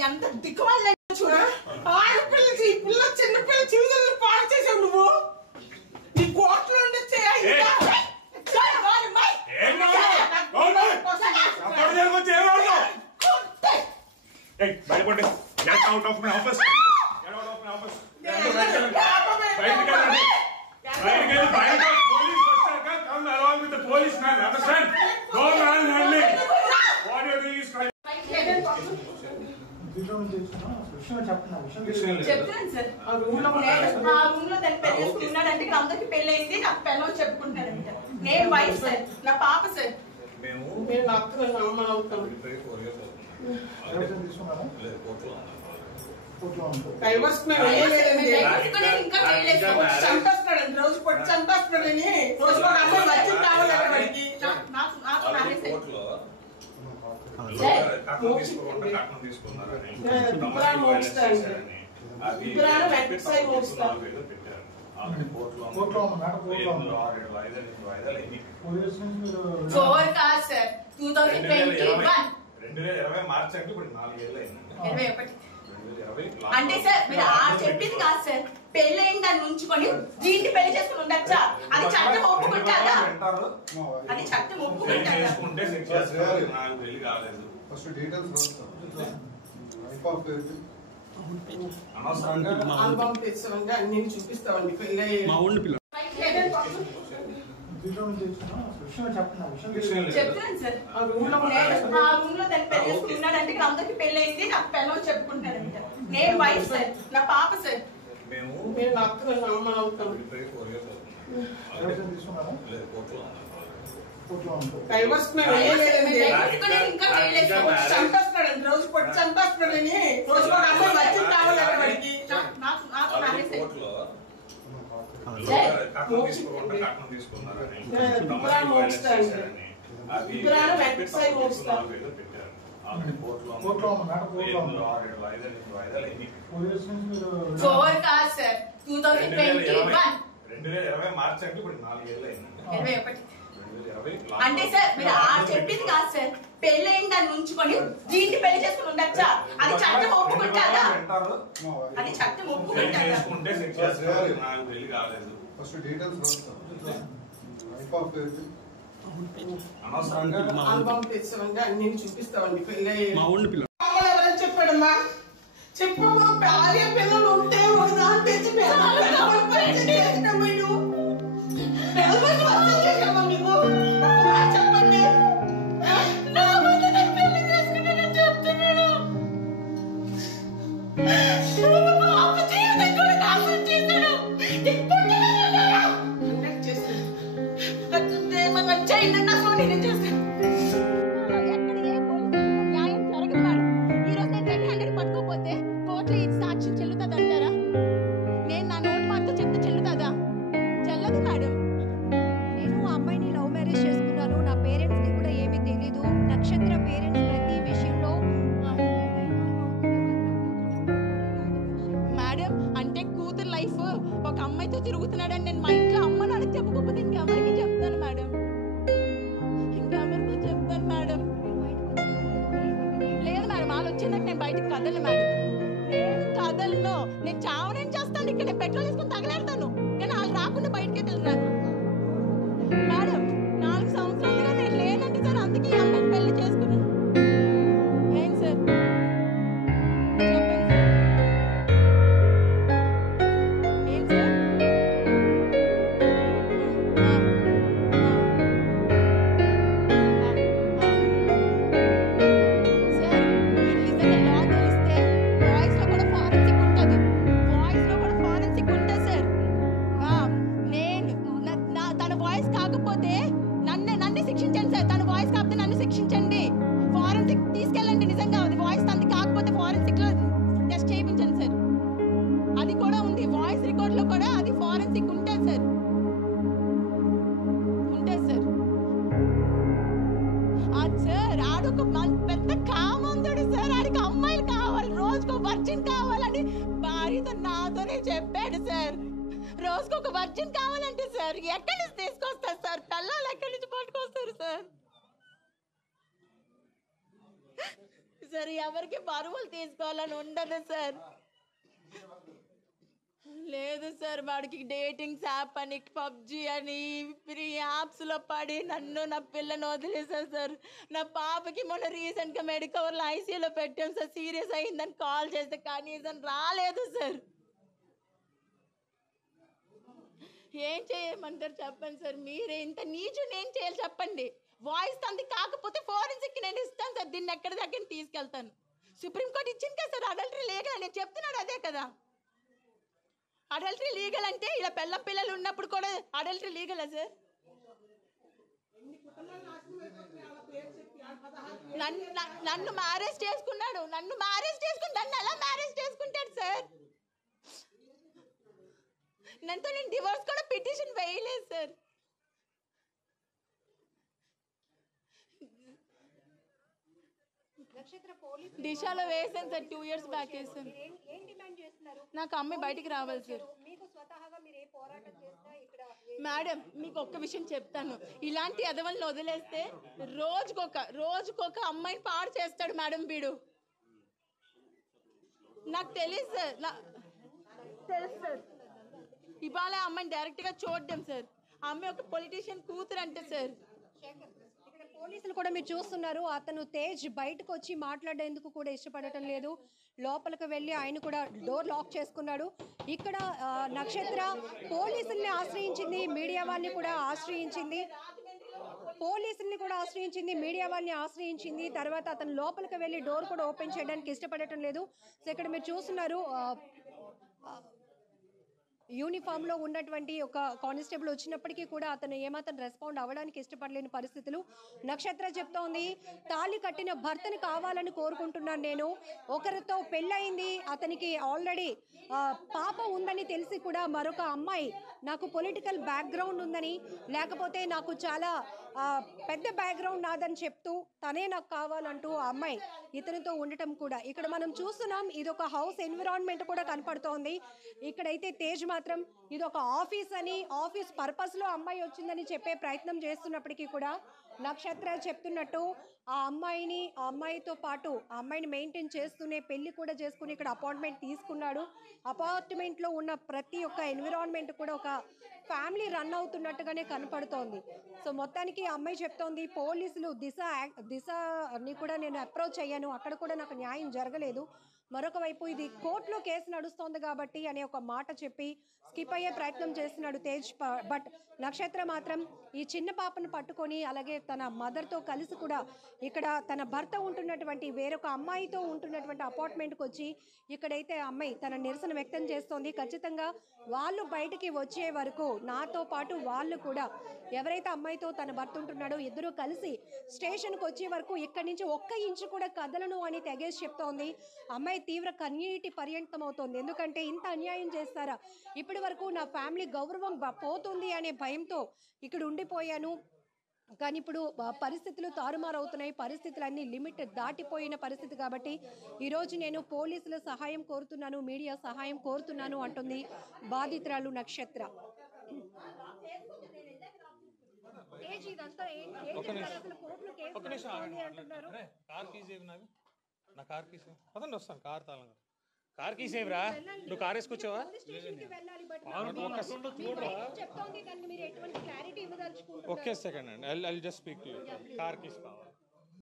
ఎంత దిక్కుమాలి చూడ ఆడపిల్ల పిల్ల చిన్నపిల్ల జీవితాలను పాడు చేసావు నువ్వు నీ కోట్లు ఉండొచ్చే చెప్తాను సార్ ఆ రూమ్ లో దాన్ని పెళ్లి చేసుకున్నాడంటే ఇక్కడ అందరికి పెళ్లి అయింది నాకు పెళ్ళని చెప్పుకుంటాడంట నేను వైఫ్ సార్ నా పాప సార్ మేము అత్తగా అమ్మ అవుతాం చంపేస్తున్నాడు రోజు పొట్టి చంపేస్తున్నాడని రోజు కూడా అమ్మాయి వచ్చి కావాలి వాడికి అంటే సార్ మీరు చెప్పింది కాదు సార్ పెళ్లి అయిన దాన్ని ఉంచుకొని దీన్ని పెళ్లి చేసుకుని ఉండొచ్చా అది చట్టం ఒప్పుకుంటారా అది చట్టం ఒప్పుకుంటారా అన్ని చూపిస్తామండి పెళ్లి చెప్తాను సార్ ఆ రూమ్ లో దాన్ని పెళ్లి చేసుకున్నాడంటే ఇక్కడ అందరికి పెళ్లి అయింది నాకు పెళ్ళని చెప్పుకుంటాడంట నేను వైఫ్ సార్ నా పాప సార్ మేము అత్తగా అమ్మ అవుతాం చంపేస్తున్నాడు రోజు పొట్టి చంపేస్తున్నాడని రోజు కూడా అమ్మాయి వచ్చి కావాలి వాడికి అంటే సార్ మీరు చెప్పింది కాదు సార్ పెళ్లి అయిన దాన్ని ఉంచుకొని దీన్ని పెళ్లి చేసుకుని ఉండొచ్చా అది చట్టం ఒప్పుకుంటారా అది చట్టం ఒప్పుకుంటారా అన్ని చూపిస్తామండి పెళ్లి ఎవరని చెప్పాడమ్మా చెప్పమ్మా భార్య పిల్లలు ఉంటే చెప్పండి ఒక అమ్మాయితో తిరుగుతున్నాడని నేను మా ఇంట్లో అమ్మ నాన్న చెప్పుకోకపోతే ఇంకెవరికి చెప్తాను మేడం ఇంకెవరికి చెప్తాను మేడం లేదు మేడం వాళ్ళు వచ్చిందాక నేను బయటకు కదలను మేడం నేను కదలను నేను చావనేం చేస్తాను ఇక్కడ నేను పెట్రోల్ వేసుకొని తగలేడతాను కానీ వాళ్ళు రాకుండా బయటకే వెళ్తున్నాను మేడం 4 సంవత్సరాలుగా నేను లేనంటే సార్ అందుకే ఈ అమ్మాయిని పెళ్లి చేసుకున్నాను ఏం సార్ రోజుకొక వర్జిన్ కావాలంటే సార్ ఎక్కడి నుంచి తీసుకొస్తారు సార్ పిల్లలు ఎక్కడి నుంచి పట్టుకొస్తారు సార్ సార్ ఎవరికి బరువులు తీసుకోవాలని ఉండదు సార్. లేదు సార్, వాడికి డేటింగ్స్ యాప్ అని, పబ్జి అని, ఫ్రీ యాప్స్లో పడి నన్ను నా పిల్లని వదిలేసారు సార్. నా పాపకి మొన్న రీసెంట్గా మెడికవర్లో ఐసీయూలో పెట్టాం సార్. సీరియస్ అయిందని కాల్ చేస్తే కనీసం రాలేదు సార్. ఏం చేయమంటారు చెప్పండి సార్. మీరే ఇంత నీచుని ఏం చేయాలి చెప్పండి. వాయిస్ తంది కాకపోతే ఫోరెన్సిక్కి నేను ఇస్తాను సార్. దీన్ని ఎక్కడి దగ్గర తీసుకెళ్తాను. సుప్రీంకోర్టు ఇచ్చింది కదా సార్ అడల్టరీ లీగల్. నేను చెప్తున్నాడు అదే కదా. అడల్టరీ లీగల్ అంటే ఇలా పిల్లలు ఉన్నప్పుడు కూడా అడల్టరీ లీగలా సార్? నన్ను మ్యారేజ్ చేసుకున్నాడు. నన్ను ఎలా మ్యారేజ్ చేసుకుంటాడు సార్? నన్ను నేను డివోర్స్ కూడా పిటిషన్ వేయలేదు సార్. దిశాలో వేసాను సార్. 2 years బ్యాక్ వేసాను. నాకు అమ్మాయి బయటికి రావాలి సార్. మేడం మీకు ఒక్క విషయం చెప్తాను. ఇలాంటి ఎదవల్ని వదిలేస్తే రోజుకొక అమ్మాయిని పాడు చేస్తాడు మేడం వీడు. నాకు తెలుసు సార్. తెలుసు సార్. ఇవాళ అమ్మాయిని డైరెక్ట్గా చూడడం సార్. ఆ అమ్మాయి ఒక పొలిటీషియన్ కూతురు అంటే సార్. పోలీసులు కూడా మీరు చూస్తున్నారు, అతను తేజ్ బయటకు వచ్చి మాట్లాడేందుకు కూడా ఇష్టపడటం లేదు. లోపలికి వెళ్ళి ఆయన కూడా డోర్ లాక్ చేసుకున్నాడు. ఇక్కడ నక్షత్ర పోలీసుల్ని ఆశ్రయించింది, మీడియా వాళ్ళని కూడా ఆశ్రయించింది. మీడియా వాళ్ళని ఆశ్రయించింది. తర్వాత అతను లోపలికి వెళ్ళి డోర్ కూడా ఓపెన్ చేయడానికి ఇష్టపడటం లేదు. సో ఇక్కడ మీరు చూస్తున్నారు, యూనిఫామ్లో ఉన్నటువంటి ఒక కానిస్టేబుల్ వచ్చినప్పటికీ కూడా అతను ఏమాత్రం రెస్పాండ్ అవ్వడానికి ఇష్టపడలేని పరిస్థితులు. నక్షత్ర చెప్తోంది, తాళి కట్టిన భర్తను కావాలని కోరుకుంటున్నాను నేను. ఒకరితో పెళ్ళయింది, అతనికి ఆల్రెడీ పాప ఉందని తెలిసి కూడా మరొక అమ్మాయి నాకు పొలిటికల్ బ్యాక్గ్రౌండ్ ఉందని, లేకపోతే నాకు చాలా పెద్ద బ్యాక్గ్రౌండ్ నాదని చెప్తూ తనే నాకు కావాలంటూ ఆ అమ్మాయి ఇతనితో ఉండటం కూడా ఇక్కడ మనం చూస్తున్నాం. ఇది ఒక హౌస్ ఎన్విరాన్మెంట్ కూడా కనపడుతోంది. ఇక్కడైతే తేజ్ మాత్రం ఇది ఒక ఆఫీస్ అని, ఆఫీస్ పర్పస్లో అమ్మాయి వచ్చిందని చెప్పే ప్రయత్నం చేస్తున్నప్పటికీ కూడా నక్షత్ర చెప్తున్నట్టు ఆ అమ్మాయితో పాటు ఆ అమ్మాయిని మెయింటైన్ చేస్తూనే పెళ్లి కూడా చేసుకుని ఇక్కడ అపార్ట్మెంట్ తీసుకున్నాడు. అపార్ట్మెంట్లో ఉన్న ప్రతి ఒక్క ఎన్విరాన్మెంట్ కూడా ఒక ఫ్యామిలీ రన్ అవుతున్నట్టుగానే కనపడుతోంది. సో మొత్తానికి ఆ అమ్మాయి చెప్తోంది, పోలీసులు దిశని కూడా నేను అప్రోచ్ అయ్యాను, అక్కడ కూడా నాకు న్యాయం జరగలేదు. మరొక వైపు ఇది కోర్టులో కేసు నడుస్తోంది కాబట్టి అనే ఒక మాట చెప్పి స్కిప్ అయ్యే ప్రయత్నం చేస్తున్నాడు తేజ్. బట్ నక్షత్ర మాత్రం ఈ చిన్న పాపను పట్టుకొని అలాగే తన మదర్తో కలిసి కూడా ఇక్కడ తన భర్త ఉంటున్నటువంటి వేరొక అమ్మాయితో ఉంటున్నటువంటి అపార్ట్మెంట్కి వచ్చి ఇక్కడైతే అమ్మాయి తన నిరసన వ్యక్తం చేస్తోంది. ఖచ్చితంగా వాళ్ళు బయటికి వచ్చే వరకు నాతో పాటు వాళ్ళు కూడా ఎవరైతే అమ్మాయితో తన భర్త ఉంటున్నాడో ఇద్దరు కలిసి స్టేషన్కి వచ్చే వరకు ఇక్కడి నుంచి ఒక్క ఇంచు కూడా కదలను అని తెగేసి చెప్తోంది. అమ్మాయి తీవ్ర కన్నీటి పర్యంతం అవుతోంది. ఎందుకంటే ఇంత అన్యాయం చేస్తారా, ఇప్పటి వరకు నా ఫ్యామిలీ గౌరవం పోతుంది అనే భయంతో ఇక్కడ ఉండిపోయాను. కానీ ఇప్పుడు పరిస్థితులు తారుమారవుతున్నాయి, పరిస్థితులన్నీ లిమిట్ దాటిపోయిన పరిస్థితి కాబట్టి ఈరోజు నేను పోలీసుల సహాయం కోరుతున్నాను, మీడియా సహాయం కోరుతున్నాను అంటుంది బాధితురాలు నక్షత్ర. నా కార్ కీస్ పదండి, వస్తాను. కార్ తాళం, కార్ కీస్ ఏమిరా? నువ్వు కార్ వేసుకొచ్చావా? ఓకే సెకండ్ అండి, I just speak to you. Car keys కావాలి.